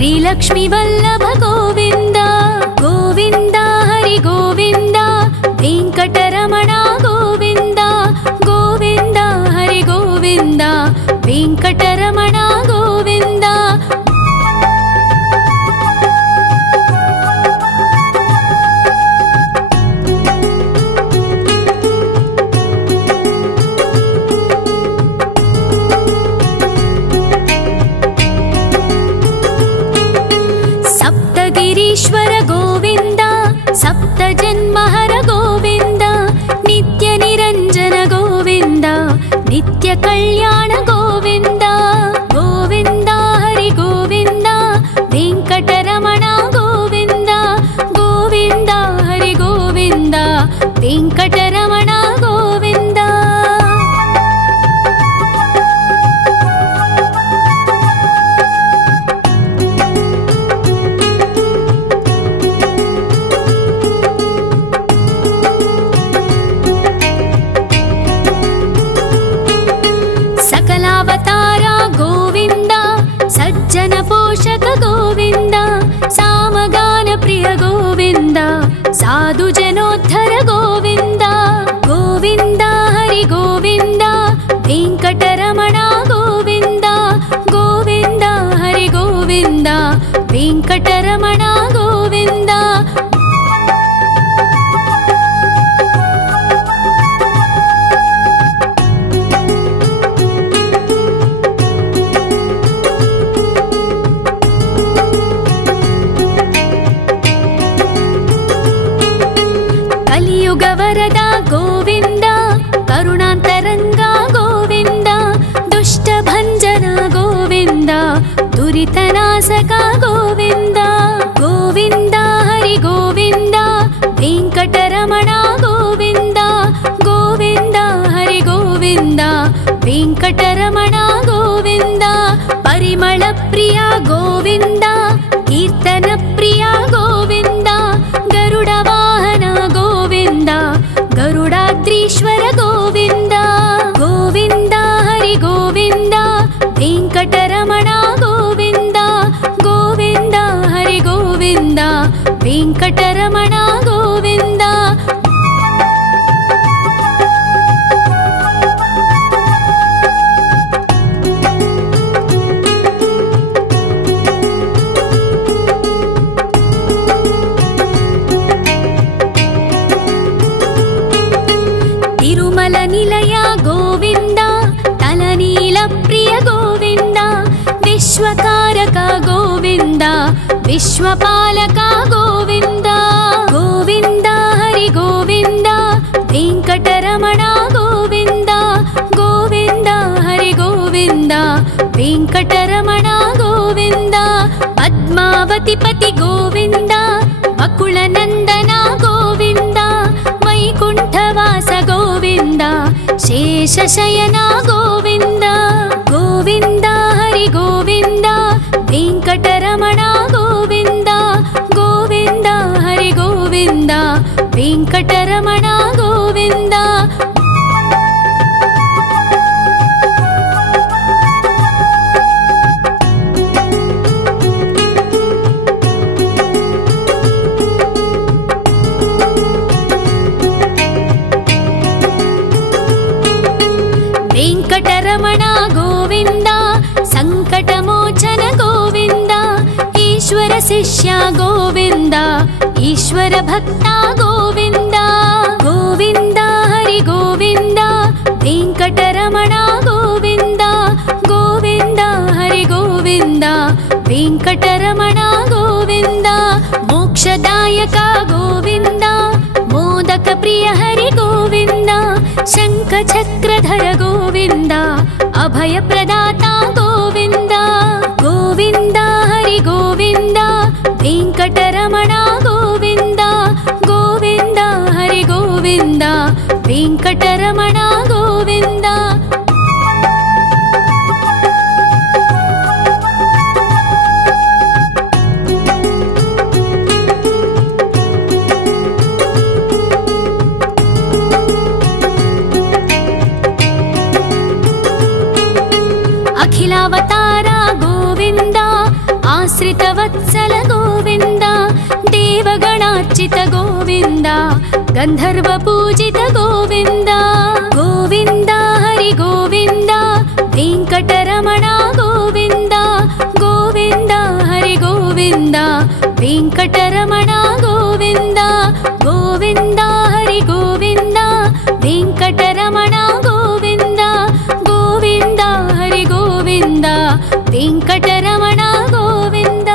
श्रीलक्ष्मी वल्लभ गोविंद गोविंद हरि गोविंद वेंकटरमण गोविंद गोविंद हरि गोविंद वेंकटरमण गोविंद सप्तगिरीश्वर गोविंद सप्तजन्महर गोविंद नित्य निरंजन गोविंद नित्य कल्याण गोविंद गोविंद हरि गोविंद वेंकटरमण गोविंद गोविंद हरि गोविंद वेंकटरमण गोविंद सकलावतारा गोविंद सज्जन पोषक गोविंद सामगान प्रिय गोविंद साधु जनोद्धर गोविंद गोविंद हरि गोविंद वेंकटरमण गोविंद गोविंद हरि गोविंद वेंकटरमण गोविंद कलियुग वरदा गोविंद करुणांतरंगा गोविंद दुष्ट भंजन गोविंद दुरितनाशका गोविंद गोविंद हरि गोविंद वेंकटरमण गोविंद गोविंद हरि गोविंद वेंकटरमण गोविंद परिमल प्रिया गोविंद कीर्तन प्रिया गोविंद गरुड़ वाहन गोविंद गरुडाद्रीश्वर गोविंद गोविंद हरि गोविंद वेंकटरमण गोविंद गोविंद हरि गोविंद वेंकटरमण गोविंद तिरुमल निलय गोविंद तलनील प्रिय गोविंद विश्वकारक गोविंद विश्वपालक गोविंद गोविंद हरि गोविंद वेंकटरमण गोविंद गोविंद हरि गोविंद वेंकटरमण गोविंद पद्मावती पति गोविंद बकुलनंदन गोविंद वैकुंठवास गोविंद शेषशयन गोविंद गोविंद हरि गोविंद वेंकटरमण गोविंद गोविंद हरि गोविंद वेंकटरमण गोविंद वेंकटरमण गोविंद संकटमोचन गोविंद ईश्वर शिष्य गोविंद ईश्वर भक्त गोविंद गोविंद हरि गोविंद वेंकटरमण गोविंद गोविंद हरि गोविंद वेंकटरमण गोविंद मोक्षदायक गोविंद मोदक प्रिय हरि गोविंद शंख चक्रधर गोविंद अभय प्रदाता गोविंद गोविंद हरि गोविंद वेंकटरमण गोविंद गोविंद हरि गोविंद वेंकटरमण गोविंद अखिलावतारा गोविंद आश्रित आश्रितवत्सल गोविन्द देवगणार्चित गोविन्द गन्धर्वपूजित गोविन्द गोविन्द हरि गोविन्द वेङ्कटरमण गोविन्द गोविन्द हरि गोविन्द वेङ्कटरमण गोविन्द गोविन्द हरि गोविन्द वेङ्कटरमण गोविन्द गोविन्द हरि गोविन्द वेङ्कटरमण गोविन्द।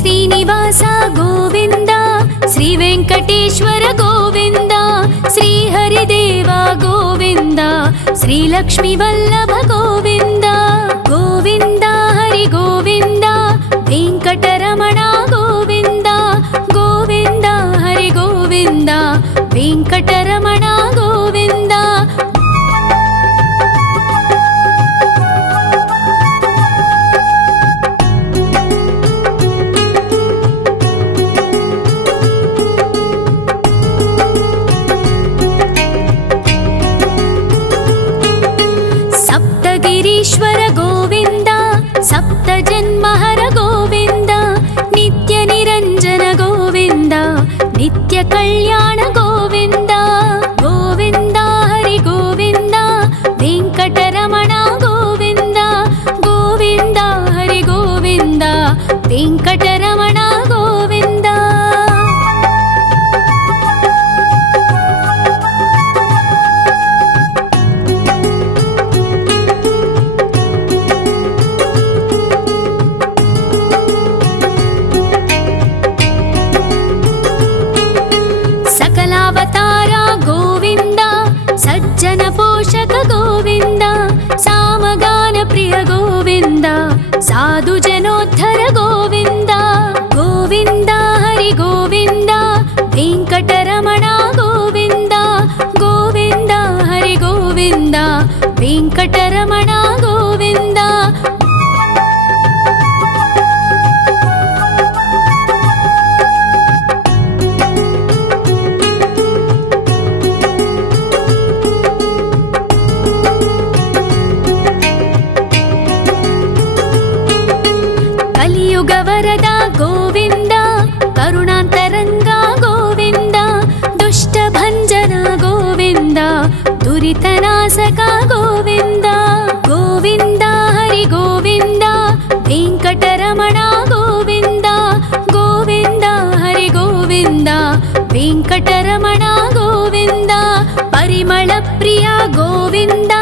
श्रीनिवास गोविन्द श्री वेङ्कटेश्वर गोविन्द श्री हरिदेव गोविन्द श्री लक्ष्मी वल्लभ गोविन्द गोविन्द हरि गोविन्द वेङ्कटरमण गोविन्द गोविन्द हरि गोविन्द वेङ्कटरमण गोविन्द। ईश्वर गोविन्द सप्तजन्महर गोविन्द नित्य निरञ्जन गोविन्द नित्य कल्याण गोविन्द गोविन्द हरि गोविन्द वेङ्कटरमण गोविन्द गोविन्द हरि गोविन्द वेङ्कटरमण गोविन्द। सकलावतार गोविन्द सज्जन पोषक गोविन्द सामगान प्रिय गोविन्द साधु जनोद्धर गोविन्द गोविन्द हरि गोविन्द वेङ्कटरमण गोविन्द गोविन्द हरि गोविन्द वेङ्कटरमण गोविन्द। कलियुगवरद गोविन्द करुणान्तरङ्ग गोविन्द दुष्टभञ्जन गोविन्द दुरितनाशक गोविन्द गोविन्द हरि गोविन्द वेङ्कटरमण गोविन्द गोविन्द हरि गोविन्द वेङ्कटरमण गोविन्द। परिमल प्रिय गोविन्द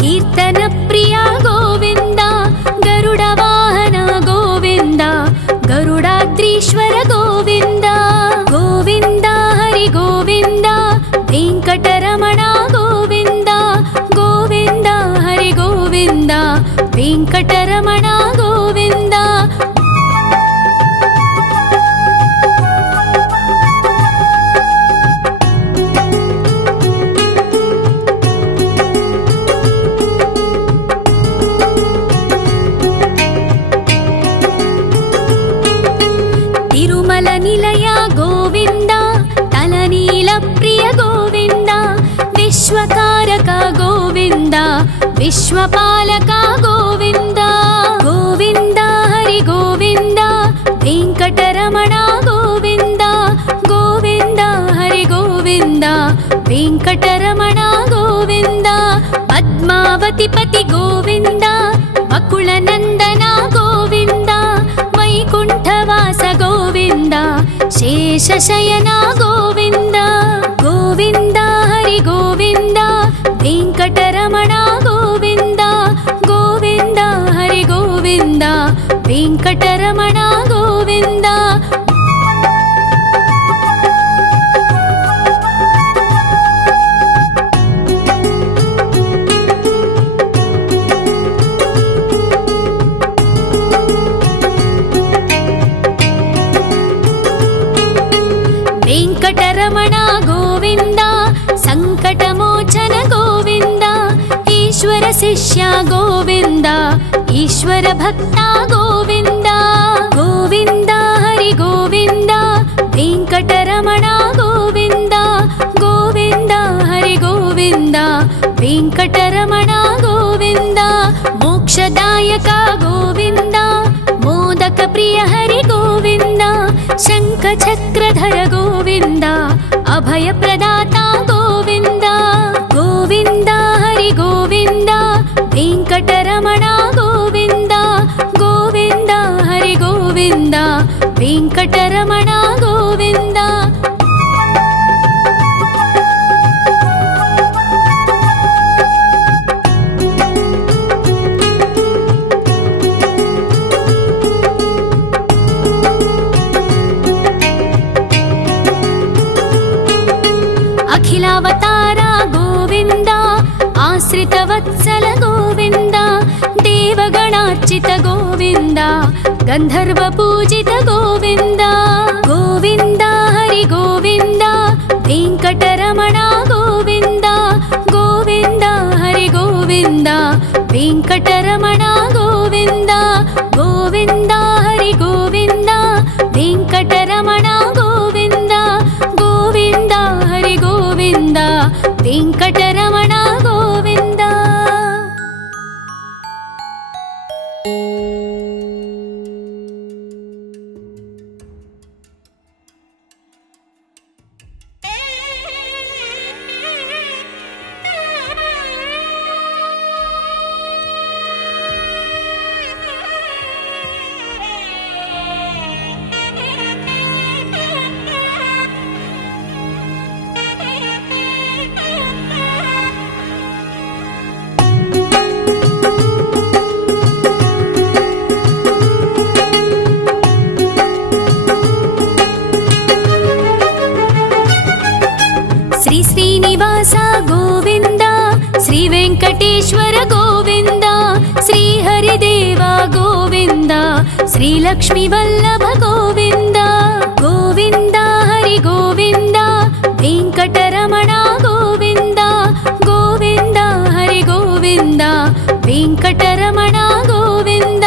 कीर्तन प्रिय गोविन्द गरुड वाहन गोविन्द गरुडाद्रीश्वर गोविन्द गोविन्द हरि गोविन्द वेङ्कटरमण गोविन्द गोविन्द हरि गोविन्द वेङ्कटरमण गोविन्द। तिरुमल निलय गोविन्द तलनील प्रिय गोविन्द विश्वकारक गोविन्द विश्वपालक गोविन्द गोविन्द हरि गोविन्द वेङ्कटरमण गोविन्द गोविन्द हरि गोविन्द वेङ्कटरमण गोविन्द। पद्मावती पति गोविन्द वकुलनन्दन गोविन्द वैकुण्ठवास गोविन्द शेषशयन गोविन्द गोविन्द हरि गोविन्द वेङ्कटरमण गोविन्द गोविन्द हरि गोविन्द वेङ्कटरमण गोविन्द। वेङ्कटरमण गोविन्द सङ्कटमोचन गोविन्द ईश्वर शिष्य गोविन्द ईश्वर भक्ता गोविन्द गोविन्द हरि गोविन्द वेङ्कटरमण गोविन्द गोविन्द हरि गोविन्द वेङ्कटरमण गोविन्द मोक्षदायक गोविन्द मोदक प्रिय हरि गोविन्द शङ्खचक्रधर गोविन्द अभय प्रदाता गोविन्द गोविन्द हरि गोविन्द वेङ्कटरमण गोविन्द गोविन्द हरि गोविन्द वेङ्कटरमण गोविन्द अखिलावतार गोविन्द आश्रितवत्सल गोविन्द देवगणार्चित गोविन्द गन्धर्व पूजित गोविन्द गोविन्द हरि गोविन्द वेङ्कटरमण गोविन्द गोविन्द हरि गोविन्द वेङ्कटरमण गोविन्द गोविन्द हरि गोविन्द वेङ्कटरमण गोविन्द गोविन्द हरि गोविन्द वेङ्कटरमण गोविन्द श्रीनिवास गोविन्द श्री वेङ्कटेश्वर गोविन्द श्री हरिदेव गोविन्द श्री लक्ष्मी वल्लभ गोविन्द गोविन्द हरि गोविन्द वेङ्कटरमण गोविन्द गोविन्द हरि गोविन्द वेङ्कटरमण गोविन्द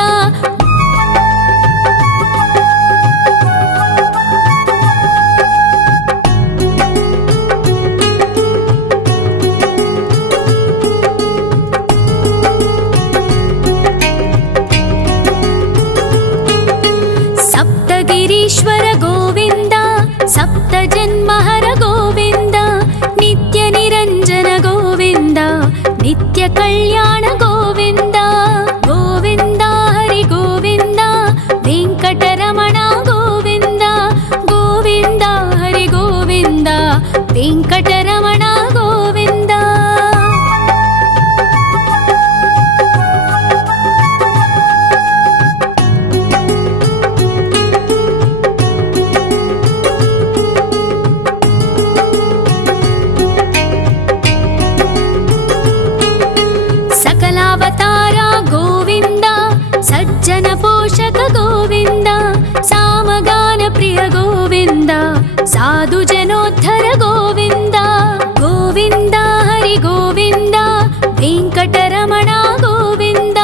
ईश्वर गोविन्द सप्त जन्महर गोविन्द नित्य निरञ्जन गोविन्द नित्य कल्याण गोविन्द गोविन्द हरि गोविन्द वेङ्कटरमण गोविन्द गोविन्द हरि गोविन्द वेङ्कटरमण गोविन्द सकलावतार गोविन्द सज्जन पोषक गोविन्द सामगान प्रिय गोविन्द साधु जनोद्धर गोविन्द गोविन्द हरि गोविन्द वेङ्कटरमण गोविन्द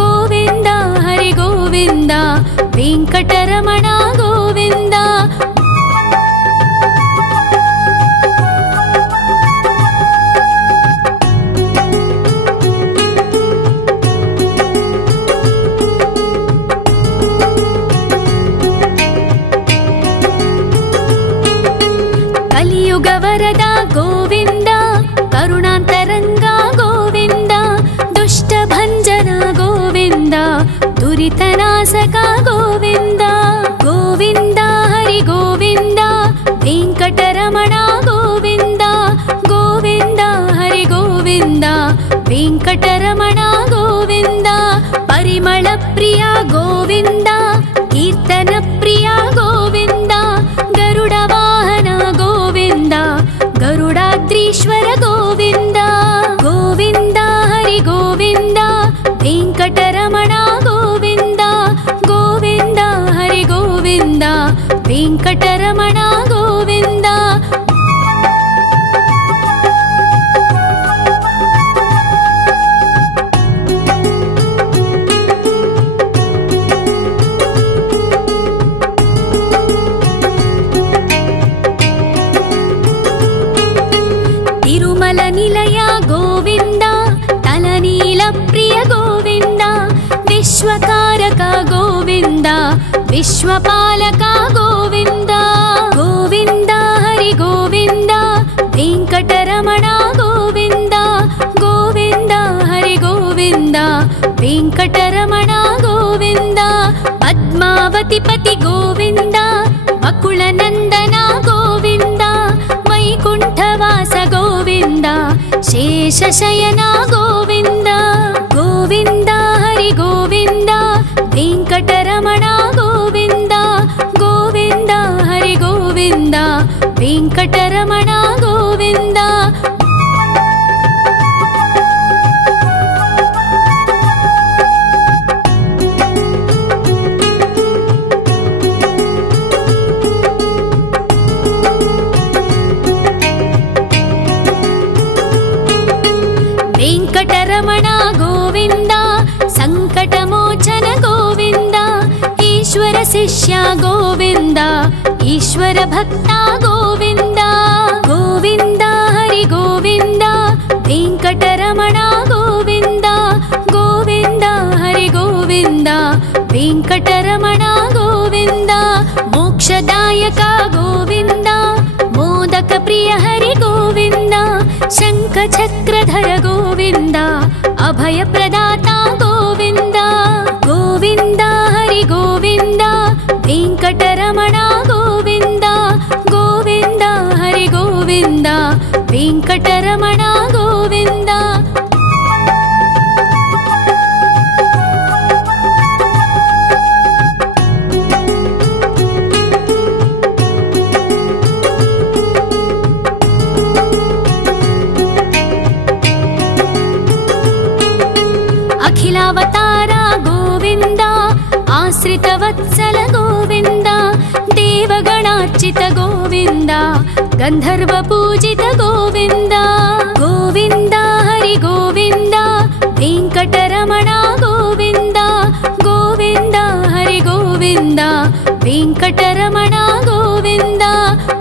गोविन्द हरि गोविन्द वेङ्कटरमण गोविन्द कलियुगवरद गोविन्द करुणान्तरङ्ग गोविन्द दुष्टभञ्जन गोविन्द दुरितनाशक गोविन्द गोविन्द हरि गोविन्द वेङ्कटरमण गोविन्द गोविन्द हरि गोविन्द वेङ्कटरमण गोविन्द परिमल प्रिय गोविन्द कीर्तन प्रिय गोविन्द गरुड वाहन गोविन्द गरुडाद्रीश्वर गोविन्द गोविन्द हरि गोविन्द वेङ्कटरमण गोविन्द गोविन्द हरि गोविन्द वेङ्कटरमण गोविन्द निर्मल निलय गोविन्द तलनील प्रिय गोविन्द विश्वकारक गोविन्द विश्वपालक गोविन्द गोविन्द हरि गोविन्द वेंकटरमण गोविन्द गोविन्द हरि गोविन्द वेंकटरमण गोविन्द पद्मावती पति गोविन्द वकुलनन्दन गोविन्द वैकुण्ठवास गोविन्द शेषशयन गोविन्द गोविन्द हरि गोविन्द वेंकटरमण गोविन्द गोविन्द हरि गोविन्द वेंकटरमण गोविन्द वेंकटरमण गोविन्द संकटमोचन गोविन्द ईश्वर शिष्य गोविन्द ईश्वर भक्त गोविन्द गोविन्द हरि गोविन्द वेंकटरमण गोविन्द गोविन्द हरि गोविन्द वेंकटरमण गोविन्द मोक्षदायक गोविन्द मोदक प्रिय हरि गोविन्द शंख चक्रधर गोविन्द अभय प्रदाता गोविन्द गोविन्द हरि गोविन्द वेंकटरमण गोविन्द गोविन्द हरि गोविन्द वेंकटरमण गोविन्द अखिलावतार गोविन्द आश्रितवत्सल गोविन्द देवगणार्चित गोविन्द गन्धर्व पूजित गोविन्द गोविन्द हरि गोविन्द वेंकटरमण गोविन्द गोविन्द हरि गोविन्द वेंकटरमण गोविन्द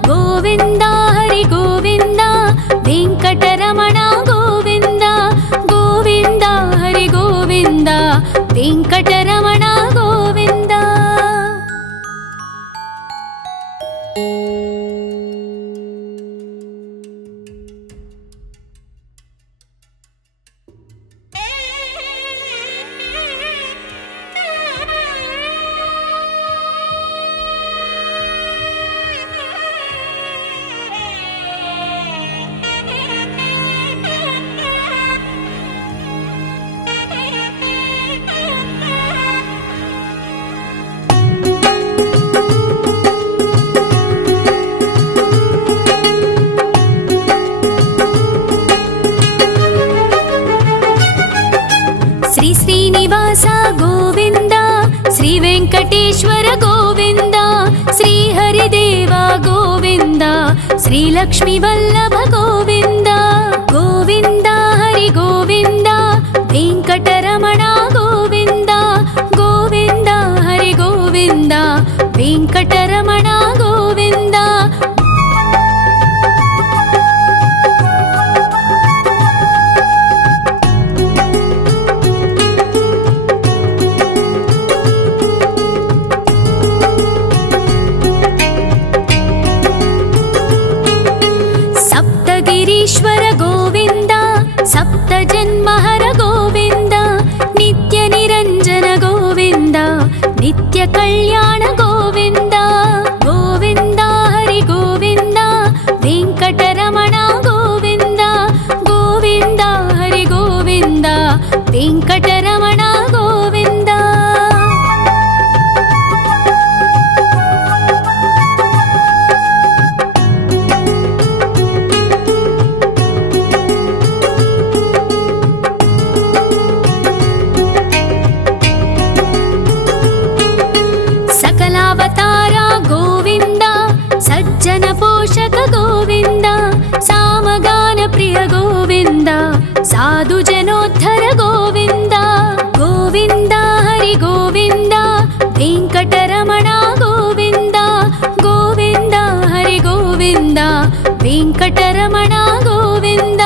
गोविन्द हरि गोविन्द वेंकटरमण गोविन्द गोविन्द हरि गोविन्द वेंकटरमण गोविन्द श्री श्रीनिवास गोविन्द श्री वेंकटेश्वर गोविन्द श्री हरिदेव गोविन्द श्री लक्ष्मी वल्लभ गोविन्द गोविन्द हरि गोविन्द वेंकटरमण गोविन्द गोविन्द हरि गोविन्द वेंकटरमण गोविन्द सप्तगिरीश्वर गोविन्द सप्तजन्महर गोविन्द नित्य निरञ्जन गोविन्द नित्य कल्याण गोविन्द गोविन्द हरि गोविन्द वेंकटरमण गोविन्द गोविन्द हरि गोविन्द वेंकटरमण गोविन्द सकलावतार गोविन्द सज्जन पोषक गोविन्द सामगान प्रिय गोविन्द साधु जनोद्धर गोविन्द गोविन्द हरि गोविन्द वेंकटरमण गोविन्द गोविन्द हरि गोविन्द वेंकटरमण गोविन्द ಗೋವಿಂದ.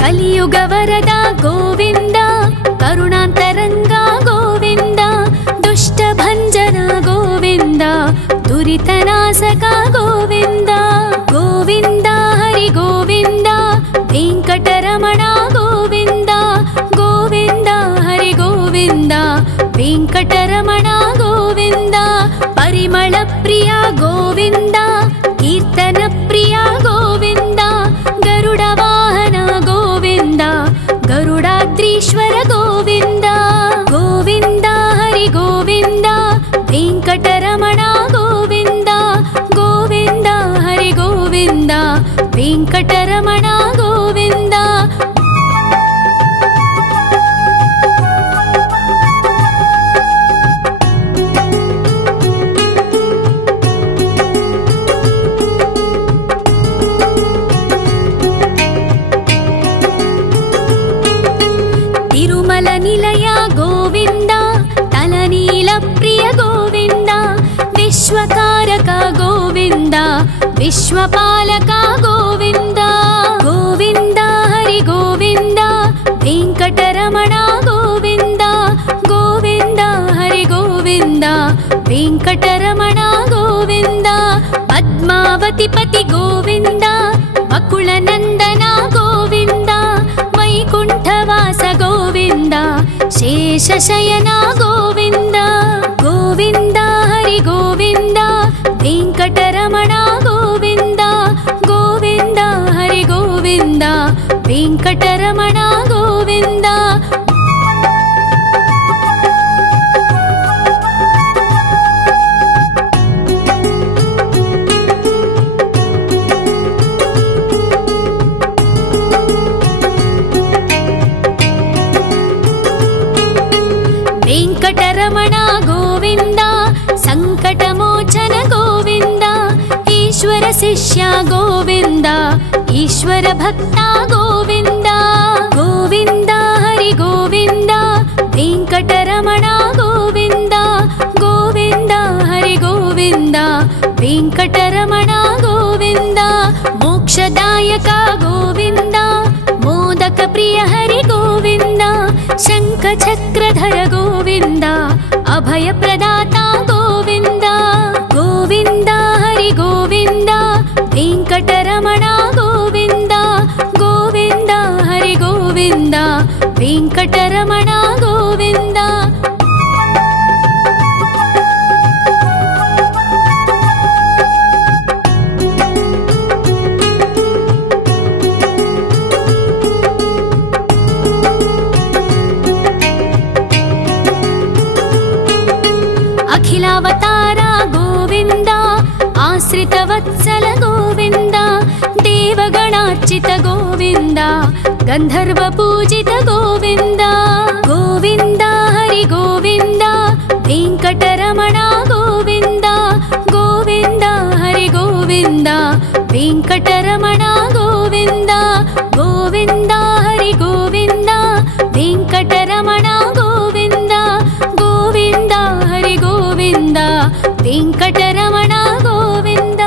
ಕಲಿಯುಗ ವರದ ಗೋವಿಂದ, ಕರುಣಾಂತರಂಗ ಗೋವಿಂದ, ದುಷ್ಟ ಭಂಜನ ಗೋವಿಂದ, ದುರಿತನಾಶಕ ಗೋವಿಂದ. ಗೋವಿಂದ ಹರಿ ಗೋವಿಂದ, ವೆಂಕಟರಮಣ ಗೋವಿಂದ. ಗೋವಿಂದ ಹರಿ ಗೋವಿಂದ, ವೆಂಕಟರಮಣ ಗೋವಿಂದ. ಪರಿಮಳ ಪ್ರಿಯ ಗೋವಿಂದ, ಕೀರ್ತನ ಪ್ರಿಯ ಗೋವಿಂದ. ಗರುಡ ವಾಹನ ಗೋವಿಂದ, ಗರುಡಾದ್ರೀಶ್ವರ ಗೋವಿಂದ. ಗೋವಿಂದ ಹರಿ ಗೋವಿಂದ, ವೆಂಕಟರಮಣ ಗೋವಿಂದ. ಗೋವಿಂದ ಹರಿ ಗೋವಿಂದ, ವೆಂಕಟರಮಣ ಗೋವಿಂದ. ತಿರುಮಲ ನಿಲಯ ಗೋವಿಂದ, ತಲನೀಲ ಪ್ರಿಯ ಗೋವಿಂದ. ವಿಶ್ವಕಾರಕ ಗೋವಿಂದ, ವಿಶ್ವಪಾಲಕ ಗೋವಿಂದ. ಗೋವಿಂದ ಹರಿ ಗೋವಿಂದ, ವೆಂಕಟರಮಣ ಗೋವಿಂದ. ಗೋವಿಂದ ಹರಿ ಗೋವಿಂದ, ವೆಂಕಟರಮಣ ಗೋವಿಂದ. ಪದ್ಮಾವತಿ ಪತಿ ಗೋವಿಂದ, ವಕುಳ ನಂದನ ಗೋವಿಂದ. ವೈಕುಂಠವಾಸ ಗೋವಿಂದ, ಶೇಷಶಯನ ಗೋವಿಂದ. ಗೋವಿಂದ ಹರಿ ಗೋವಿಂದ, ವೆಂಕಟರಮಣ ಗೋವಿಂದ. ಗೋವಿಂದ ಹರಿ ಗೋವಿಂದ, ವೆಂಕಟರಮಣ ಗೋವಿಂದ. ವೆಂಕಟರಮಣ ಗೋವಿಂದ, ಸಂಕಟಮೋಚನ ಗೋವಿಂದ. ಈಶ್ವರ ಶಿಷ್ಯ ಗೋವಿಂದ, ಈಶ್ವರ ಭಕ್ತ ಗೋವಿಂದ. ಗೋವಿಂದ ಹರಿ ಗೋವಿಂದ, ವೆಂಕಟರಮಣ ಗೋವಿಂದ. ಗೋವಿಂದ ಹರಿ ಗೋವಿಂದ, ವೆಂಕಟರಮಣ ಗೋವಿಂದ. ಮೋಕ್ಷದಾಯಕ ಗೋವಿಂದ, ಮೋದಕ ಪ್ರಿಯ ಹರಿ ಗೋವಿಂದ. ಶಂಖ ಚಕ್ರಧರ ಗೋವಿಂದ, ಅಭಯ ಪ್ರದಾತ ಗೋವಿಂದ. ಗೋವಿಂದ ಹರಿ ಗೋವಿಂದ, ವೆಂಕಟರಮಣ ಗೋವಿಂದ. ಗೋವಿಂದ ಹರಿ ಗೋವಿಂದ, ವೆಂಕಟರಮಣ ಗೋವಿಂದ. ಅಖಿಲಾವತಾರ ಗೋವಿಂದ, ಆಶ್ರಿತ ವತ್ಸಲ ಗೋವಿಂದ. ದೇವಗಣಾರ್ಚಿತ ಗೋವಿಂದ, ಗಂಧರ್ವ ಪೂಜಿತ ಗೋವಿಂದ. ಗೋವಿಂದ ಹರಿ ಗೋವಿಂದ, ವೆಂಕಟರಮಣ ಗೋವಿಂದ. ಗೋವಿಂದ ಹರಿ ಗೋವಿಂದ, ವೆಂಕಟರಮಣ ಗೋವಿಂದ. ಗೋವಿಂದ ಹರಿ ಗೋವಿಂದ, ವೆಂಕಟರಮಣ ಗೋವಿಂದ. ಗೋವಿಂದ ಹರಿ ಗೋವಿಂದ, ವೆಂಕಟರಮಣ ಗೋವಿಂದ.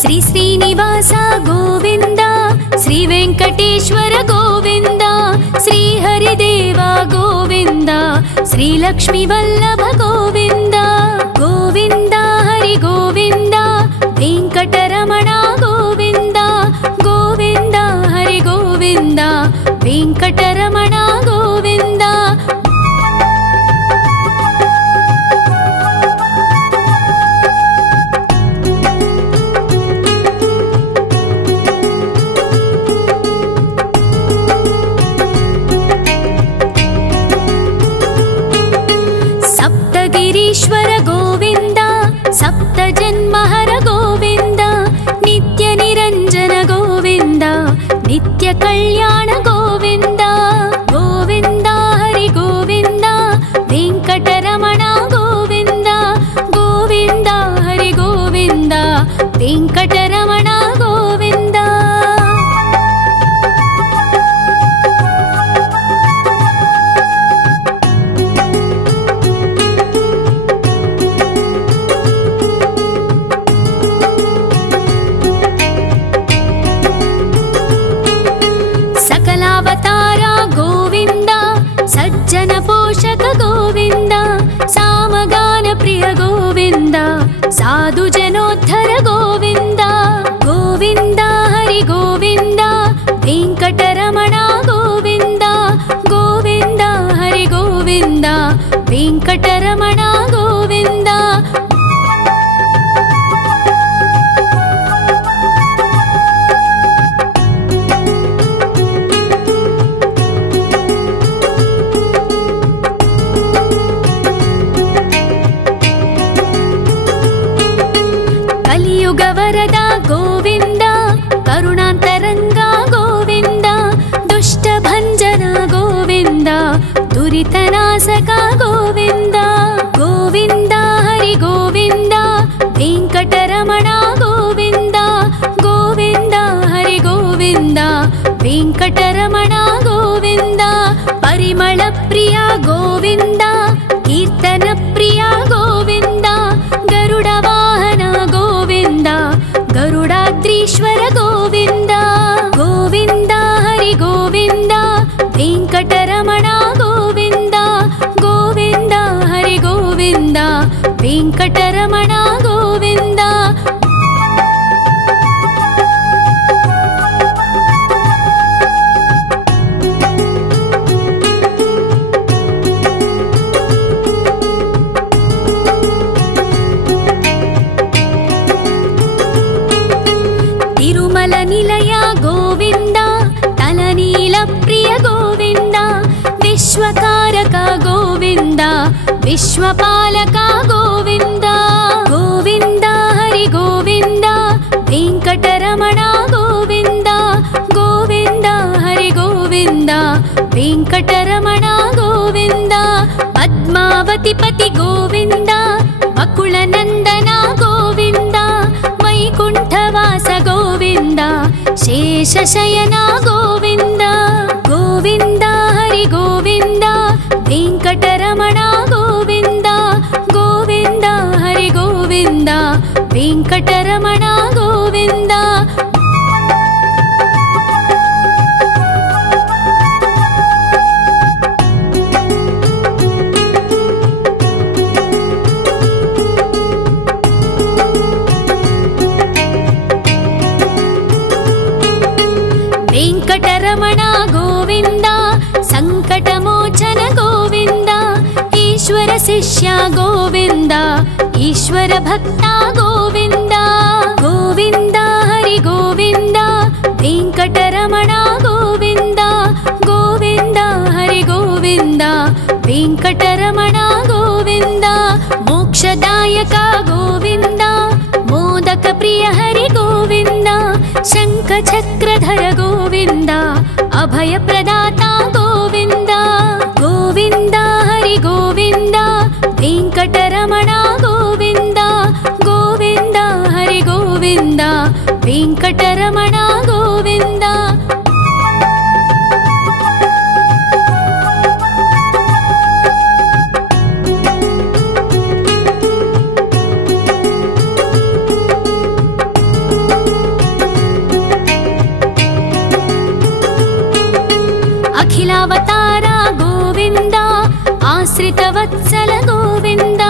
ಶ್ರೀ ಶ್ರೀನಿವಾಸ ಗೋವಿಂದ, ಶ್ರೀ ವೆಂಕಟೇಶ್ವರ ಗೋವಿಂದ. ಶ್ರೀ ಹರಿದೇವ ಗೋವಿಂದ, ಶ್ರೀ ಲಕ್ಷ್ಮೀ ವಲ್ಲಭ ಗೋವಿಂದ. ಗೋವಿಂದ ಹರಿ ಗೋವಿಂದ, ವೆಂಕಟರಮಣ ಗೋವಿಂದ. ಗೋವಿಂದ ಹರಿ ಗೋವಿಂದ, ವೆಂಕಟರಮಣ कल्याण गोविन्द गोविन्द हरि गोविन्द वेङ्कटरमण गोविन्द गोविन्द हरि गोविन्द वेङ्कटरमण गोविन्द सकलावतार गोविन्द सज्जन पोषक गोविन्द सामगान प्रिय गोविन्द साधु जनोद्धर गोविन्द गोविन्द हरि गोविन्द वेङ्कटरमण गोविन्द गोविन्द हरि गोविन्द वेङ्कटरमण गोविन्द कलियुगवरद गोविन्द करुणान्तरङ्ग गोविन्द दुष्टभञ्जन गोविन्द दुरितनाशक गोविन्द गोविन्द हरि गोविन्द वेङ्कटरमण गोविन्द गोविन्द हरि गोविन्द वेङ्कटरमण गोविन्द परिमल प्रिय गोविन्द कीर्तन प्रिय गोविन्द गरुड वाहन गोविन्द गरुडाद्रीश्वर गोविन्द गोविन्द हरि गोविन्द वेङ्कटरमण गोविन्द गोविन्द हरि गोविन्द वेङ्कटरमण गोविन्द तिरुमल निलय गोविन्द तलनील प्रिय गोविन्द विश्वकारक गोविन्द विश्वपालक गोविन्द गोविन्द हरि गोविन्द वेङ्कटरमण गोविन्द गोविन्द हरि गोविन्द वेङ्कटरमण गोविन्द पद्मावतिपति गोविन्द वकुलनन्दन गोविन्द वैकुण्ठवास गोविन्द शेषशयन गोविन्द गोविन्द हरि गोविन्द वेङ्कटरमण गोविन्द गोविन्द हरि गोविन्द वेङ्कटरमण गोविन्द वेङ्कटरमण गोविन्द सङ्कटमोचन गोविन्द ईश्वर शिष्य गोविन्द ईश्वर भक्त गोविन्द गोविन्द हरि गोविन्द वेङ्कटरमण गोविन्द गोविन्द हरि गोविन्द वेङ्कटरमण गोविन्द मोक्षदायक गोविन्द मोदक प्रिय हरि गोविन्द शङ्खचक्रधर गोविन्द अभयप्रदाता गोविन्द गोविन्द हरि गोविन्द वेङ्कटरमण गोविन्द गोविन्द हरि गोविन्द वेङ्कटरमण गोविन्द अखिलावतार गोविन्द आश्रितवत्सल गोविन्द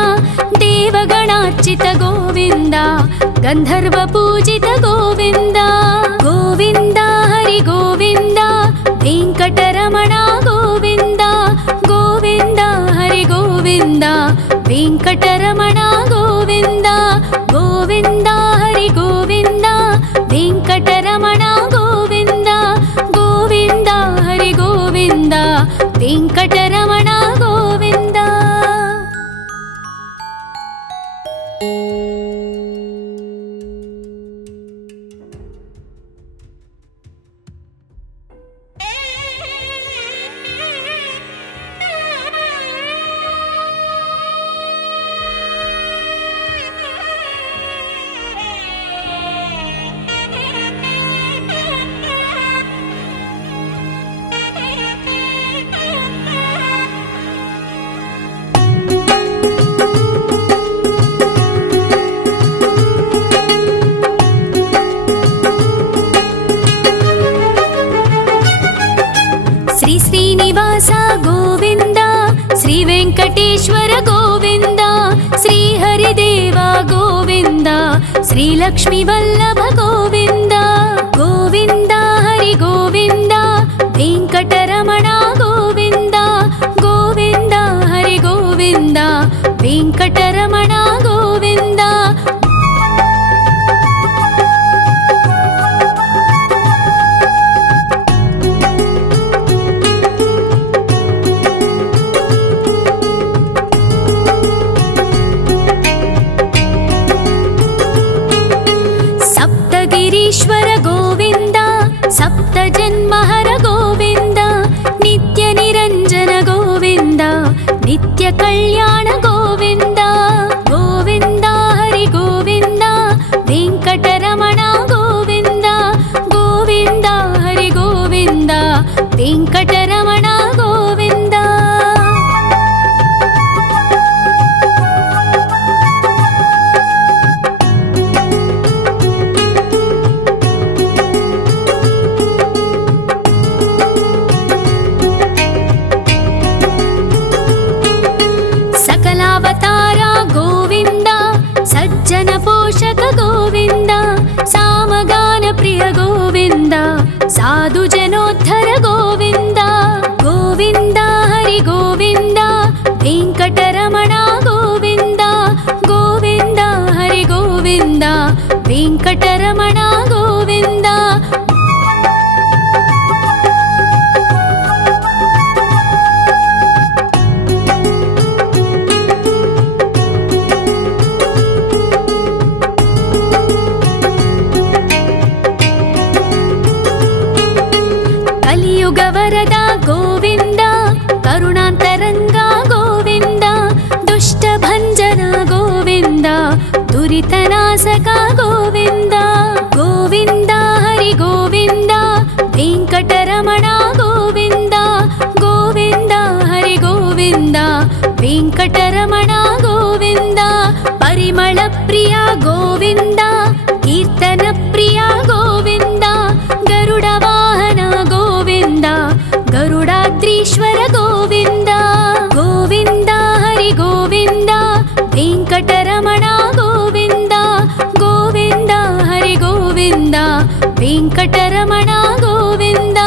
देवगणार्चित गोविन्द गन्धर्वपूजित गोविन्द गोविन्द हरि गोविन्द वेङ्कटरमण गोविन्द गोविन्द हरि गोविन्द वेङ्कटरमण गोविन्द गोविन्द हरि गोविन्द वेङ्कटरमण गोविन्द गोविन्द हरि गोविन्द वेङ्कटरमण गोविन्द ಶ್ರೀನಿವಾಸ ಗೋವಿಂದ, ಶ್ರೀ ವೆಂಕಟೇಶ್ವರ ಗೋವಿಂದ, ಶ್ರೀ ಹರಿದೇವ ಗೋವಿಂದ, ಶ್ರೀ ಲಕ್ಷ್ಮೀ ವಲ್ಲಭ ಗೋವಿಂದ. ಗೋವಿಂದ ಹರಿ ಗೋವಿಂದ, ವೆಂಕಟರಮಣ ಗೋವಿಂದ, ಗೋವಿಂದ ಹರಿ ಗೋವಿಂದ, ವೆಂಕಟರಮಣ ಗೋವಿಂದ. ಸಪ್ತಗಿರೀಶ್ವರ ಗೋವಿಂದ, ಸಪ್ತ ಜನ್ಮಹರ ಗೋವಿಂದ, ನಿತ್ಯ ನಿರಂಜನ ಗೋವಿಂದ, ನಿತ್ಯ ಕಲ್ಯಾಣ ಗೋವಿಂದ. ಗೋವಿಂದ ಹರಿ ಗೋವಿಂದ, ವೆಂಕಟರಮಣ ಗೋವಿಂದ, ಗೋವಿಂದ ಹರಿ ಗೋವಿಂದ, ವೆಂಕಟರಮಣ ಗೋವಿಂದ. ಅವತಾರ ಗೋವಿಂದ, ಸಜ್ಜನ ಪೋಷಕ ಗೋವಿಂದ, ಸಾಮಗಾನ ಪ್ರಿಯ ಗೋವಿಂದ, ಸಾಧು ಜನೋದ್ಧರ ಗೋವಿಂದ. ಗೋವಿಂದ ಹರಿ ಗೋವಿಂದ, ವೆಂಕಟರಮಣ ಗೋವಿಂದ, ಗೋವಿಂದ ಹರಿ ಗೋವಿಂದ, ವೆಂಕಟರಮಣ ಗೋವಿಂದ. ಕಲಿಯುಗವರದ ಗೋವಿಂದ, ಕರುಣಾಂತರಂಗ ಗೋವಿಂದ, ದುಷ್ಟ ಭಂಜನ ಗೋವಿಂದ, ದುರಿತನಾಶಕ ಗೋವಿಂದ. ಗೋವಿಂದ ಹರಿ ಗೋವಿಂದ, ವೆಂಕಟರಮಣ ಗೋವಿಂದ, ಗೋವಿಂದ ಹರಿ ಗೋವಿಂದ, ವೆಂಕಟರಮಣ ಗೋವಿಂದ. ಪರಿಮಳ ಪ್ರಿಯ ಗೋವಿಂದ, ಕೀರ್ತನ ಪ್ರಿಯ ಗೋವಿಂದ, ಗರುಡ ವಾಹನ ಗೋವಿಂದ, ಗರುಡಾದ್ರೀಶ್ವರ ಗೋವಿಂದ. ಗೋವಿಂದ ಹರಿ ಗೋವಿಂದ, ವೆಂಕಟರಮಣ ಗೋವಿಂದ, ಗೋವಿಂದ ಹರಿ ಗೋವಿಂದ, ವೆಂಕಟರಮಣ ಗೋವಿಂದ.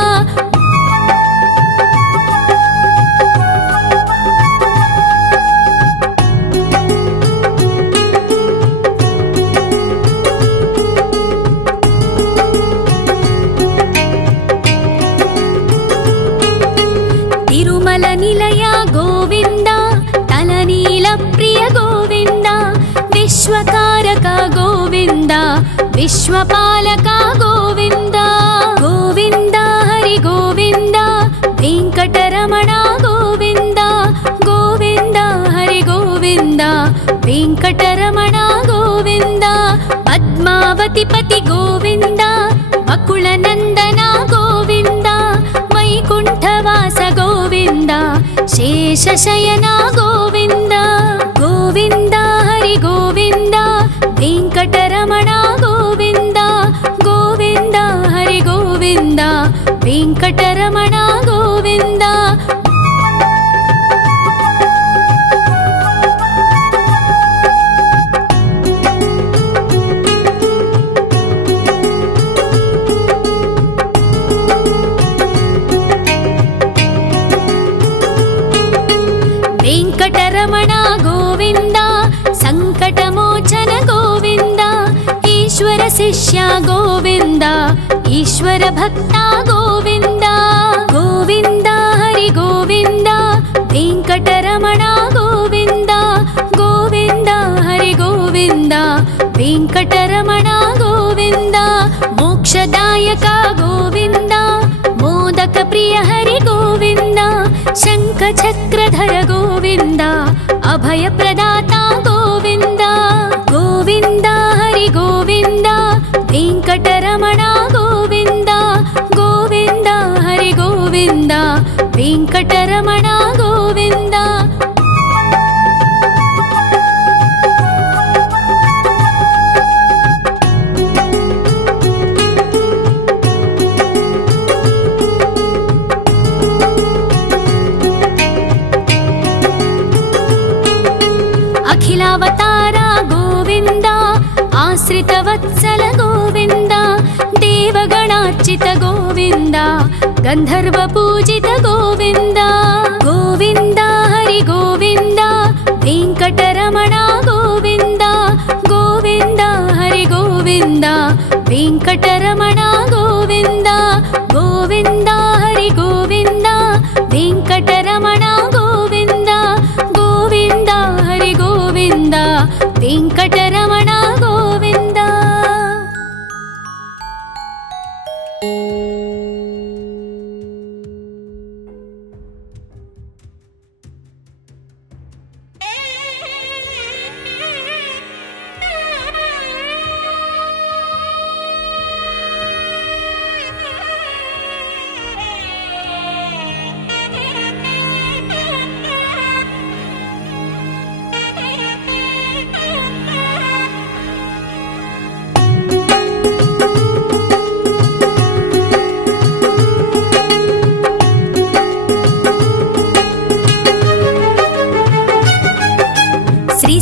ತಿರುಮಲ ನಿಲಯ ಗೋವಿಂದ, ತಲನೀಲ ಪ್ರಿಯ ಗೋವಿಂದ, ವಿಶ್ವಕಾರಕ ಗೋವಿಂದ, ವಿಶ್ವಪಾಲಕ ಗೋವಿಂದ. ಗೋವಿಂದ ಹರಿ ಗೋವಿಂದ, ವೆಂಕಟರಮಣ ಗೋವಿಂದ, ಗೋವಿಂದ ಹರಿ ಗೋವಿಂದ, ವೆಂಕಟರಮಣ ಗೋವಿಂದ. ಪದ್ಮಾವತಿ ಪತಿ ಗೋವಿಂದ, ಬಕುಳ ನಂದನ ಗೋವಿಂದ, ವೈಕುಂಠವಾಸ ಗೋವಿಂದ, ಶೇಷಶಯನ ಗೋವಿಂದ. ಗೋವಿಂದ ಹರಿ ಗೋವಿಂದ, ವೆಂಕಟರಮಣ ಗೋವಿಂದ, ಗೋವಿಂದ ಹರಿ ಗೋವಿಂದ, ವೆಂಕಟರಮಣ ಗೋವಿಂದ. ವೆಂಕಟರಮಣ ಗೋವಿಂದ, ಸಂಕಟಮೋಚನ ಗೋವಿಂದ, ಈಶ್ವರ ಶಿಷ್ಯ ಗೋವಿಂದ, ಈಶ್ವರ ಭಕ್ತ ಗೋವಿಂದ. ಗೋವಿಂದ ಹರಿ ಗೋವಿಂದ, ವೆಂಕಟರಮಣ ಗೋವಿಂದ, ಗೋವಿಂದ ಹರಿ ಗೋವಿಂದ, ವೆಂಕಟರಮಣ ಗೋವಿಂದ. ಮೋಕ್ಷದಾಯಕ ಗೋವಿಂದ, ಮೋದಕ ಪ್ರಿಯ ಹರಿ ಗೋವಿಂದ, ಶಂಖ ಚಕ್ರಧರ ಗೋವಿಂದ, ಅಭಯ ಪ್ರದಾತ ಗೋವಿಂದ. ಗೋವಿಂದ ಹರಿ ಗೋವಿಂದ, ವೆಂಕಟರಮಣ ಗೋವಿಂದ, ಗೋವಿಂದ ಹರಿ ಗೋವಿಂದ, ವೆಂಕಟರಮಣ ಗೋವಿಂದ. ಗೋವಿಂದ ಗಂಧರ್ವ ಪೂಜಿತ ಗೋವಿಂದ ಗೋವಿಂದ ಹರಿ ಗೋವಿಂದ ವೆಂಕಟರಮಣ ಗೋವಿಂದ ಗೋವಿಂದ ಹರಿ ಗೋವಿಂದ ವೆಂಕಟರಮಣ ಗೋವಿಂದ ಗೋವಿಂದ ಹರಿ ಗೋವಿಂದ ವೆಂಕಟರಮಣ ಗೋವಿಂದ ಗೋವಿಂದ ಹರಿ ಗೋವಿಂದ ವೆಂಕಟರಮಣ ಗೋವಿಂದ.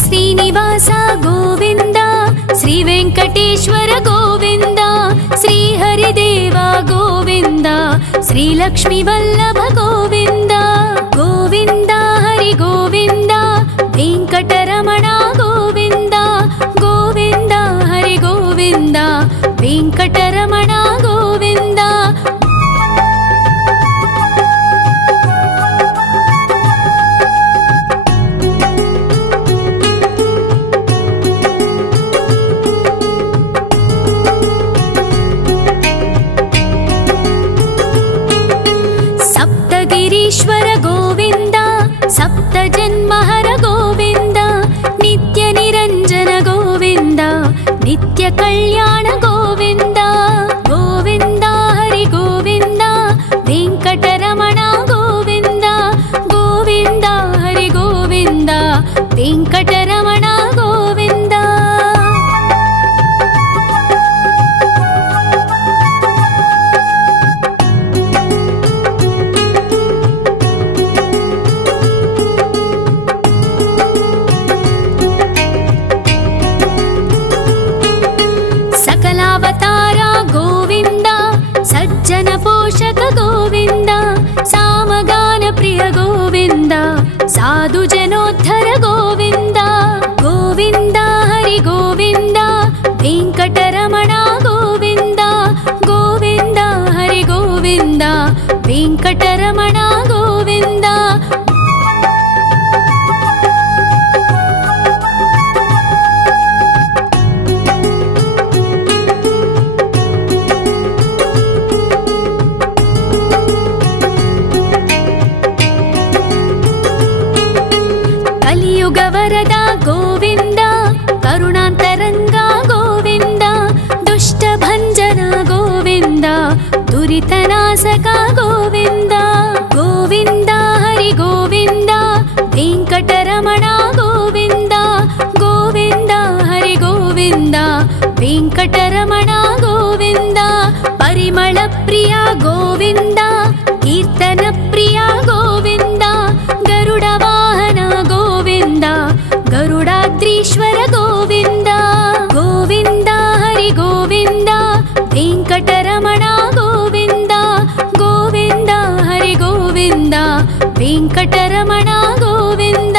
ಶ್ರೀನಿವಾಸ ಗೋವಿಂದ ಶ್ರೀ ವೆಂಕಟೇಶ್ವರ ಗೋವಿಂದ ಶ್ರೀ ಹರಿದೇವ ಗೋವಿಂದ ಶ್ರೀ ಲಕ್ಷ್ಮೀ ವಲ್ಲಭ ಗೋವಿಂದ ಗೋವಿಂದ ಹರಿ ಗೋವಿಂದ ವೆಂಕಟರಮಣ ಗೋವಿಂದ ಗೋವಿಂದ ಹರಿ ಗೋವಿಂದ ವೆಂಕಟರಮಣ ಗೋವಿಂದ. ಗಿರೀಶ್ವರ ಗೋವಿಂದ ಸಪ್ತ ಜನ್ಮಹರ ಗೋವಿಂದ ನಿತ್ಯ ನಿರಂಜನ ಗೋವಿಂದ ನಿತ್ಯ ಕಲ್ಯಾಣ ಗೋವಿಂದ ಗೋವಿಂದ ಹರಿ ಗೋವಿಂದ ವೆಂಕಟರಮಣ ಗೋವಿಂದ ಗೋವಿಂದ ಹರಿ ಗೋವಿಂದ ವೆಂಕಟರಮಣ ಗೋವಿಂದ. ಅವತಾರ ಗೋವಿಂದ ಸಜ್ಜನ ಪೋಷಕ ಗೋವಿಂದ ಸಾಮಗಾನ ಪ್ರಿಯ ಗೋವಿಂದ ಸಾಧು ಜನೋದ್ಧರ ಗೋವಿಂದ ಗೋವಿಂದ ಹರಿ ಗೋವಿಂದ ವೆಂಕಟರಮಣ ಗೋವಿಂದ ಗೋವಿಂದ ಹರಿ ಗೋವಿಂದ ವೆಂಕಟರಮಣ ಗೋವಿಂದ. ವರದ ಗೋವಿಂದ ಕರುಣಾಂತರಂಗ ಗೋವಿಂದ ದುಷ್ಟ ಭಂಜನ ಗೋವಿಂದ ದುರಿತನಾಶಕ ಗೋವಿಂದ ಗೋವಿಂದ ಹರಿ ಗೋವಿಂದ ವೆಂಕಟರಮಣ ಗೋವಿಂದ ಗೋವಿಂದ ಹರಿ ಗೋವಿಂದ ವೆಂಕಟರಮಣ ಗೋವಿಂದ. ಪರಿಮಳ ಪ್ರಿಯ ಗೋವಿಂದ ಕೀರ್ತನ ಪ್ರಿಯ ಗೋವಿಂದ ಗರುಡ ವಾಹನ ಗೋವಿಂದ ಗರುಡಾದ್ರೀಶ್ವರ ಗೋವಿಂದ ಗೋವಿಂದ ಹರಿ ಗೋವಿಂದ ವೆಂಕಟರಮಣ ಗೋವಿಂದ ಗೋವಿಂದ ಹರಿ ಗೋವಿಂದ ವೆಂಕಟರಮಣ ಗೋವಿಂದ.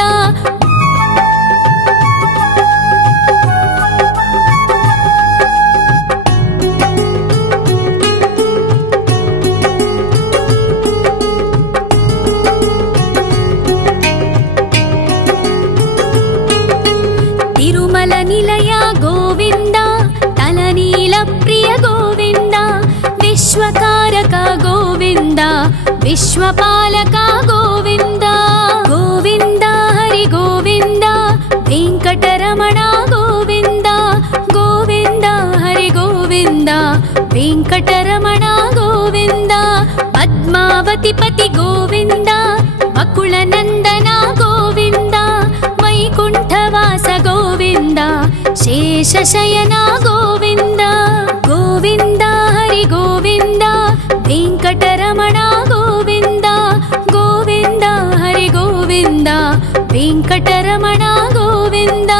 ತಿರುಮಲ ನಿಲಯ ಗೋವಿಂದ ತಲನೀಲ ಪ್ರಿಯ ಗೋವಿಂದ ವಿಶ್ವಕಾರಕ ಗೋವಿಂದ ವಿಶ್ವಪಾಲಕ ಗೋವಿಂದ ಗೋವಿಂದ ಹರಿ ಗೋವಿಂದ ವೆಂಕಟರಮಣ ಗೋವಿಂದ ಗೋವಿಂದ ಹರಿ ಗೋವಿಂದ ವೆಂಕಟರಮಣ ಗೋವಿಂದ. ಪದ್ಮಾವತಿ ಪತಿ ಗೋವಿಂದ ಬಕುಳ ನಂದನ ಗೋವಿಂದ ವೈಕುಂಠವಾಸ ಗೋವಿಂದ ಶೇಷಶಯನ ಗೋವಿಂದ ಗೋವಿಂದ ಹರಿ ಗೋವಿಂದ ವೆಂಕಟರಮಣ ಗೋವಿಂದ ಗೋವಿಂದ ಹರಿ ಗೋವಿಂದ ವೆಂಕಟರಮಣ ಗೋವಿಂದ.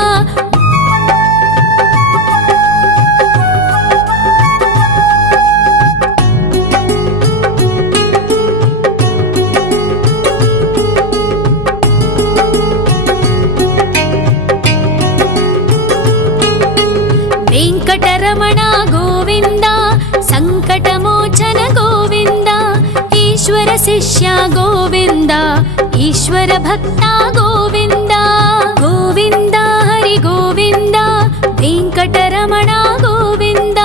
ಈಶ್ವರ ಶಿಷ್ಯ ಗೋವಿಂದ ಈಶ್ವರ ಭಕ್ತ ಗೋವಿಂದ ಗೋವಿಂದ ಹರಿ ಗೋವಿಂದ ವೆಂಕಟರಮಣ ಗೋವಿಂದ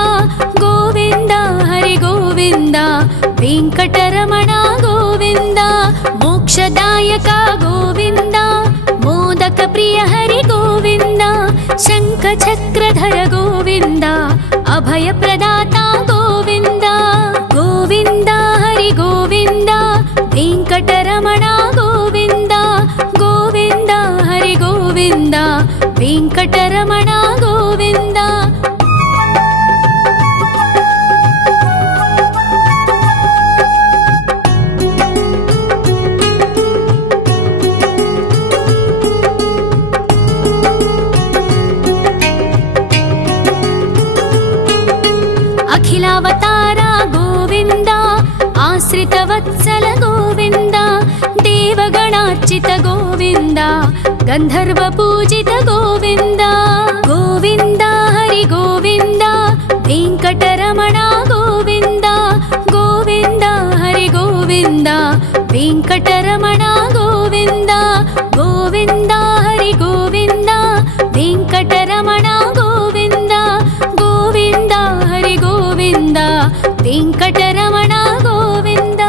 ಗೋವಿಂದ ಹರಿ ಗೋವಿಂದ ವೆಂಕಟರಮಣ ಗೋವಿಂದ ಮೋಕ್ಷದಾಯಕ ಗೋವಿಂದ ಮೋದಕ ಪ್ರಿಯ ಹರಿ ಗೋವಿಂದ ಶಂಖ ಚಕ್ರಧರ ಗೋವಿಂದ ಅಭಯ ಪ್ರದಾತ ಗೋವಿಂದ ಗೋವಿಂದ ಹರಿ ಗೋವಿಂದ ವೆಂಕಟರಮಣ ಗೋವಿಂದ ಗೋವಿಂದ ಹರಿ ಗೋವಿಂದ ವೆಂಕಟರಮಣ ಗೋವಿಂದ ಅಖಿಲಾವತಾರ ಗೋವಿಂದ ಆಶ್ರಿತ ವತ್ಸಲ ಗೋವಿಂದ ದೇವಗಣಾರ್ಚಿತ ಗೋವಿಂದ ಗಂಧರ್ವ ಪೂಜಿತ ಗೋವಿಂದ ಗೋವಿಂದ ಹರಿ ಗೋವಿಂದ ವೆಂಕಟರಮಣ ಗೋವಿಂದ ಗೋವಿಂದ ಹರಿ ಗೋವಿಂದ ವೆಂಕಟರಮಣ ಗೋವಿಂದ ಗೋವಿಂದ ಹರಿ ಗೋವಿಂದ ವೆಂಕಟರಮಣ ಗೋವಿಂದ ಗೋವಿಂದ ಹರಿ ಗೋವಿಂದ ವೆಂಕಟರಮಣ ಗೋವಿಂದ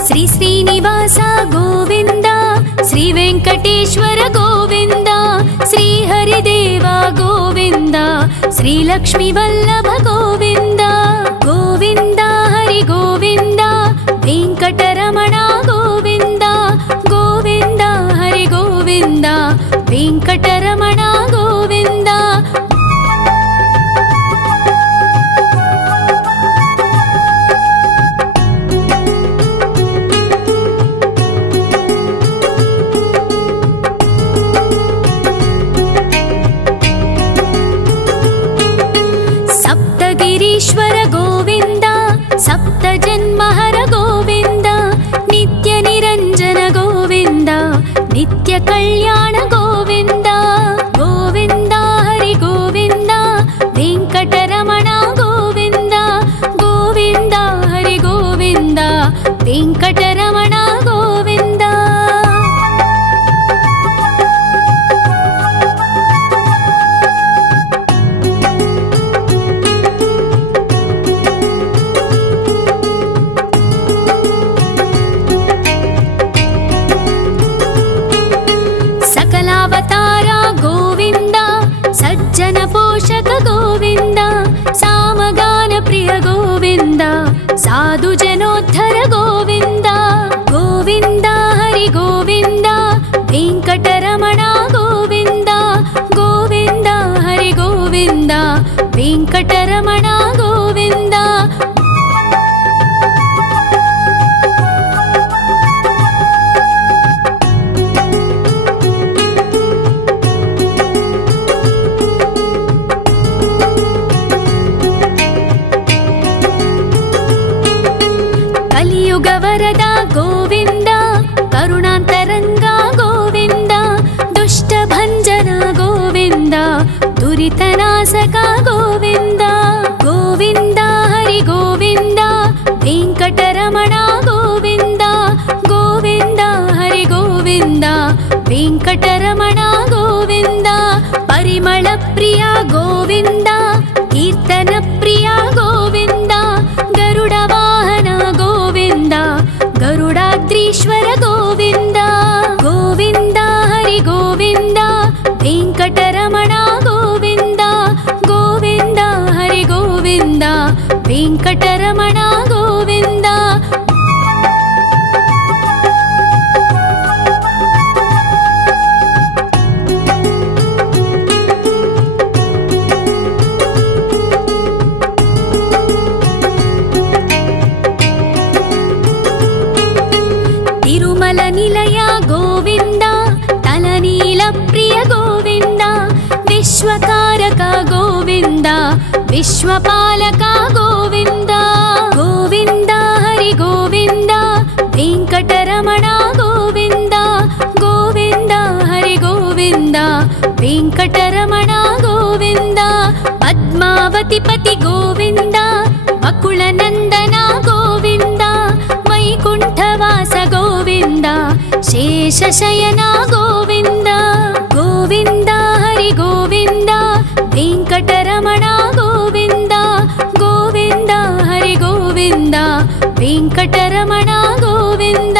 ಶ್ರೀನಿವಾಸ ಗೋವಿಂದ ಶ್ರೀ ವೆಂಕಟೇಶ್ವರ ಗೋವಿಂದ ಶ್ರೀ ಹರಿದೇವ ಗೋವಿಂದ ಶ್ರೀ ಲಕ್ಷ್ಮೀ ವಲ್ಲಭ ಗೋವಿಂದ ಗೋವಿಂದ ಹರಿ ಗೋವಿಂದ ವೆಂಕಟರಮಣ ಗೋವಿಂದ ಗೋವಿಂದ ಹರಿ ಗೋವಿಂದ ವೆಂಕಟರಮಣ ಗೋವಿಂದ ಗಿರೀಶ್ವರ ಗೋವಿಂದ ಸಪ್ತ ಜನ್ಮಹರ ಗೋವಿಂದ ನಿತ್ಯ ನಿರಂಜನ ಗೋವಿಂದ ನಿತ್ಯ ಕಲ್ಯಾಣ ಗೋವಿಂದ ಗೋವಿಂದ ಹರಿ ಗೋವಿಂದ ವೆಂಕಟರಮಣ ಗೋವಿಂದ ಗೋವಿಂದ ಹರಿ ಗೋವಿಂದ ವೆಂಕಟರಮಣ ಗೋವಿಂದ ಅವತಾರ ಗೋವಿಂದ ಸಜ್ಜನ ಪೋಷಕ ಗೋವಿಂದ ಸಾಮಗಾನ ಪ್ರಿಯ ಗೋವಿಂದ ಸಾಧು ಜನೋದ್ಧರ ಗೋವಿಂದ ಗೋವಿಂದ ಹರಿ ಗೋವಿಂದ ವೆಂಕಟರಮಣ ಗೋವಿಂದ ಗೋವಿಂದ ಹರಿ ಗೋವಿಂದ ವೆಂಕಟರಮಣ ಗೋವಿಂದ ಕಲಿಯುಗವರದ ಗೋವಿಂದ ಕರುಣಾಂತರಂಗ ಗೋವಿಂದ ದುಷ್ಟ ಭಂಜನ ಗೋವಿಂದ ದುರಿತನಾಶಕ ಗೋವಿಂದ ಗೋವಿಂದ ಹರಿ ಗೋವಿಂದ ವೆಂಕಟರಮಣ ಗೋವಿಂದ ಗೋವಿಂದ ಹರಿ ಗೋವಿಂದ ವೆಂಕಟರಮಣ ಗೋವಿಂದ ಪರಿಮಳ ಪ್ರಿಯ ಗೋವಿಂದ ಕೀರ್ತನ ಪ್ರಿಯ ಗೋವಿಂದ ಗರುಡ ವಾಹನ ಗೋವಿಂದ ಗರುಡಾದ್ರೀಶ್ವರ ಗೋವಿಂದ ಗೋವಿಂದ ಹರಿ ಗೋವಿಂದ ವೆಂಕಟರಮಣ ಗೋವಿಂದ ಗೋವಿಂದ ಹರಿ ಗೋವಿಂದ ವೆಂಕಟರಮಣ ಗೋವಿಂದ प्रिय गोविन्द विश्वकारक गोविन्द विश्वपालक गोविन्द गोविन्द हरि गोविन्द वेङ्कटरमण गोविन्द गोविन्द हरि गोविन्द वेङ्कटरमण गोविन्द पद्मावतिपति गोविन्द वकुलनन्दन गोविन्द वैकुण्ठवास गोविन्द शेषशयन गोविन्द गोविन्द हरि गोविन्द वेङ्कटरमण गोविन्द गोविन्द हरि गोविन्द वेङ्कटरमण गोविन्द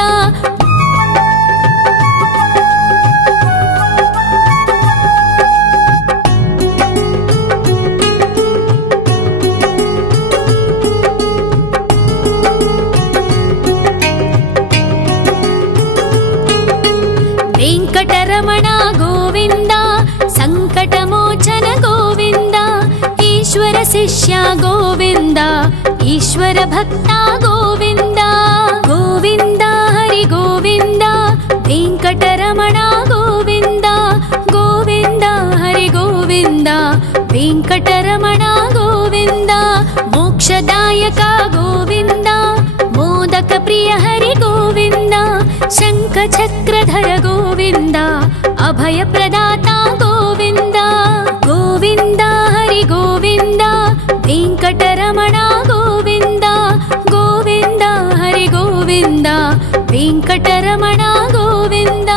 वेङ्कटरमण गोविन्द सङ्कटमोचन गोविन्द ईश्वर शिष्य गोविन्द ईश्वर भक्त गोविन्द गोविन्द हरि गोविन्द वेङ्कटरमण गोविन्द गोविन्द हरि गोविन्द वेङ्कटरमण गोविन्द मोक्षदायक गोविन्द मोदक प्रिय हरि गोविन्द शङ्खचक्रधर गोविन्द अभयप्रदाता गोविन्द गोविन्द हरि गोविन्द वेङ्कटरमण गोविन्द गोविन्द हरि गोविन्द वेङ्कटरमण गोविन्द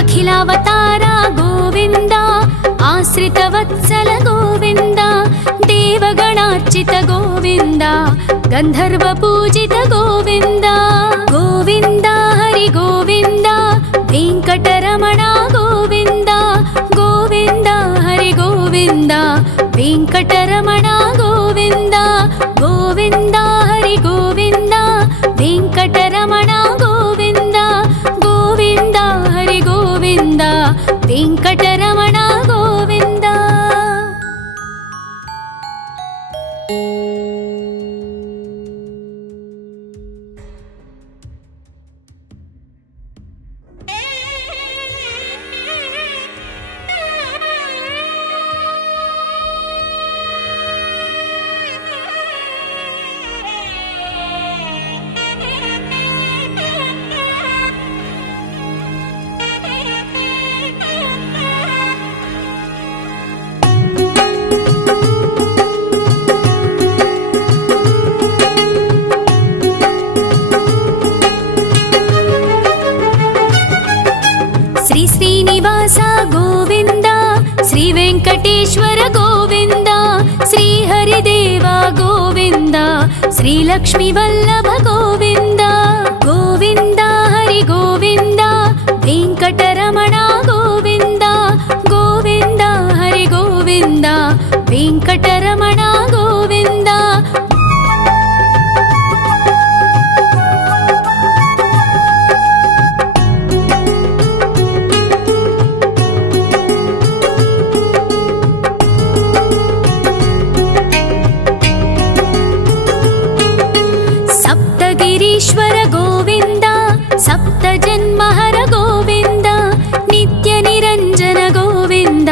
अखिलावतार गोविन्द आश्रितवत्सल गोविन्द देवगणार्चित गोविन्द गन्धर्वपूजित गोविन्द गोविन्द हरि गोविन्द वेङ्कटरमण गोविन्द गोविन्द हरि गोविन्द वेङ्कटरमण गोविन्द गोविन्द हरि गोविन्द वेङ्कटरमण गोविन्द गोविन्द हरि गोविन्द वेङ्कटरमण गोविन्द श्रीनिवास गोविन्द श्री वेङ्कटेश्वर गोविन्द श्री हरिदेव गोविन्द श्री लक्ष्मीवल्लभ गोविन्द गोविन्द हरि गोविन्द वेङ्कटरमण गोविन्द गोविन्द हरि गोविन्द वेङ्कटरमण गोविन्द ईश्वर गोविन्द सप्तजन्महर गोविन्द नित्य निरञ्जन गोविन्द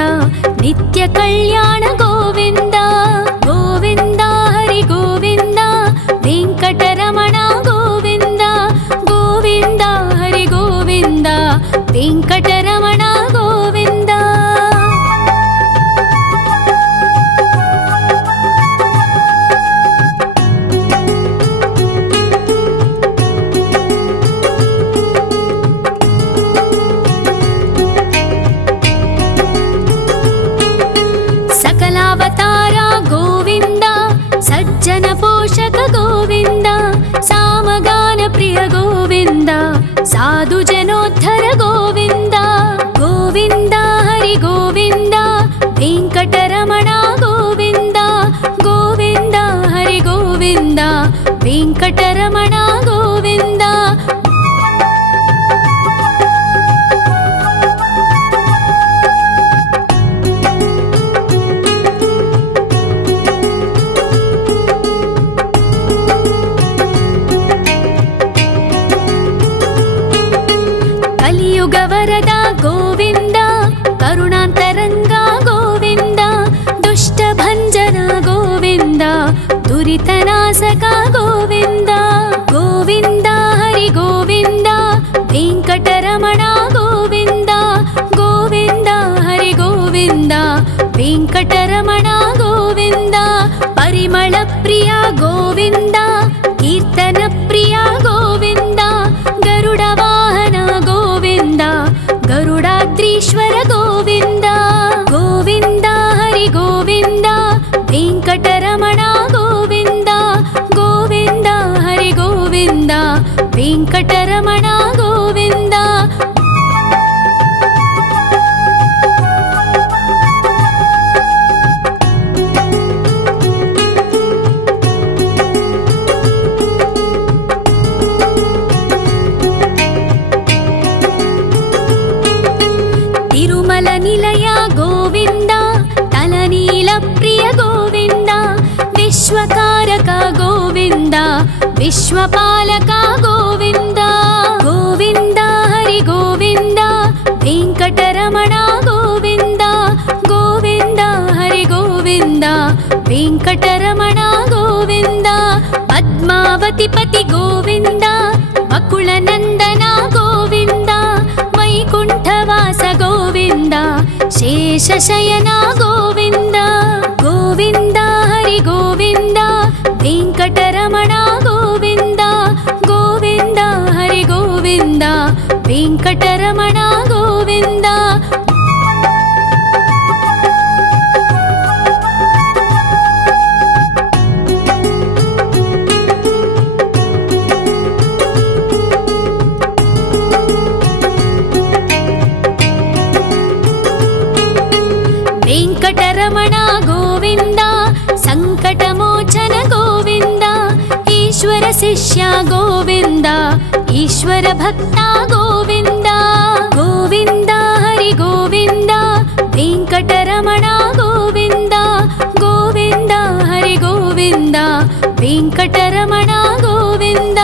नित्य कल्याण गोविन्द गोविन्द हरि गोविन्द वेङ्कटरमण गोविन्द गोविन्द हरि गोविन्द वेङ्कटरमण गोविन्द सज्जन पोषक गोविन्द सामगान प्रिय गोविन्द साधु जनोद्धर गोविन्द गोविन्द हरि गोविन्द वेङ्कटरमण गोविन्द गोविन्द हरि गोविन्द वेङ्कटरमण गोविन्द ಕಲಿಯುಗವರದ ಗೋವಿಂದ ಕರುಣಾಂತರಂಗ ಗೋವಿಂದ ದುಷ್ಟಭಂಜನ ಗೋವಿಂದ ದುರಿತನಾಶಕ ಗೋವಿಂದ ಗೋವಿಂದ ಹರಿ ಗೋವಿಂದ ವೆಂಕಟರಮಣ ಗೋವಿಂದ ಗೋವಿಂದ ಹರಿ ಗೋವಿಂದ ವೆಂಕಟರಮಣ ಗೋವಿಂದ ಪರಿಮಳ ಪ್ರಿಯ ಗೋವಿಂದ ಕೀರ್ತನ ಪ್ರಿಯ ಗೋವಿಂದ ಗರುಡ ವಾಹನ ಗೋವಿಂದ ಗರುಡಾದ್ರೀಶ್ವರ ಗೋವಿಂದ ಗೋವಿಂದ ಹರಿ ಗೋವಿಂದ ವೆಂಕಟರಮಣ ಗೋವಿಂದ ಗೋವಿಂದ ಹರಿ ಗೋವಿಂದ ವೆಂಕಟರಮಣ ಗೋವಿಂದ ತಿರುಮಲ ನಿಲಯ ಗೋವಿಂದ ತಲನೀಲ ಪ್ರಿಯ ಗೋವಿಂದ ವಿಶ್ವಕಾರಕ ಗೋವಿಂದ ವಿಶ್ವಪಾಲಕ ಗೋವಿಂದ ಗೋವಿಂದ ಹರಿ ಗೋವಿಂದ ವೆಂಕಟರಮಣ ಗೋವಿಂದ ಗೋವಿಂದ ಹರಿ ಗೋವಿಂದ ವೆಂಕಟರಮಣ ಗೋವಿಂದ ಪದ್ಮಾವತಿ ಪತಿ ಗೋವಿಂದ ವಕುಳ ನಂದನ ಗೋವಿಂದ ವೈಕುಂಠವಾಸ ಗೋವಿಂದ ಶೇಷಶಯನ ಗೋವಿಂದ ಗೋವಿಂದ ಹರಿ ಗೋವಿಂದ ವೆಂಕಟರಮಣ ಗೋವಿಂದ ಗೋವಿಂದ ಹರಿ ಗೋವಿಂದ ವೆಂಕಟರಮಣ ಗೋವಿಂದ ವೆಂಕಟರಮಣ ಗೋವಿಂದ ಸಂಕಟಮೋಚನ ಗೋವಿಂದ ಈಶ್ವರ ಶಿಷ್ಯ ಗೋವಿಂದ ಈಶ್ವರ ಭಕ್ತ ಗೋವಿಂದ ಗೋವಿಂದ ಹರಿ ಗೋವಿಂದ ವೆಂಕಟರಮಣ ಗೋವಿಂದ ಗೋವಿಂದ ಹರಿ ಗೋವಿಂದ ವೆಂಕಟರಮಣ ಗೋವಿಂದ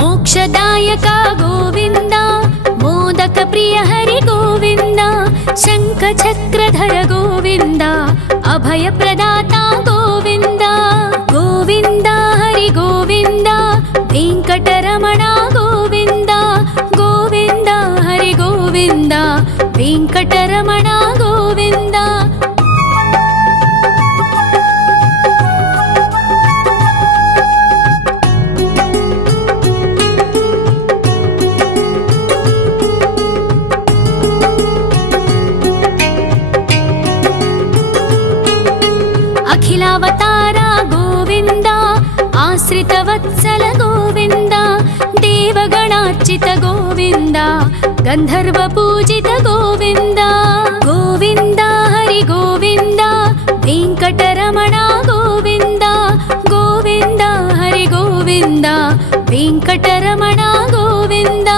ಮೋಕ್ಷದಾಯಕ ಗೋವಿಂದ ಮೋದಕ ಪ್ರಿಯ ಹರಿ ಗೋವಿಂದ ಶಂಖ ಚಕ್ರಧರ ಗೋವಿಂದ ಅಭಯ ಪ್ರದಾತ ಗೋವಿಂದ ಗೋವಿಂದ ಹರಿ ಗೋವಿಂದ ವೆಂಕಟರಮಣ ಗೋವಿಂದ ಗೋವಿಂದ ಹರಿ ಗೋವಿಂದ ವೆಂಕಟರಮಣ ಗೋವಿಂದ ಅಖಿಲಾವತಾರ ಗೋವಿಂದ ಆಶ್ರಿತ ವತ್ಸಲ ಗೋವಿಂದ ದೇವಗಣಾರ್ಚಿತ ಗೋವಿಂದ ಗಂಧರ್ವ ಪೂಜಿತ ಗೋವಿಂದ ಗೋವಿಂದ ಹರಿ ಗೋವಿಂದ ವೆಂಕಟರಮಣ ಗೋವಿಂದ ಗೋವಿಂದ ಹರಿ ಗೋವಿಂದ ವೆಂಕಟರಮಣ ಗೋವಿಂದ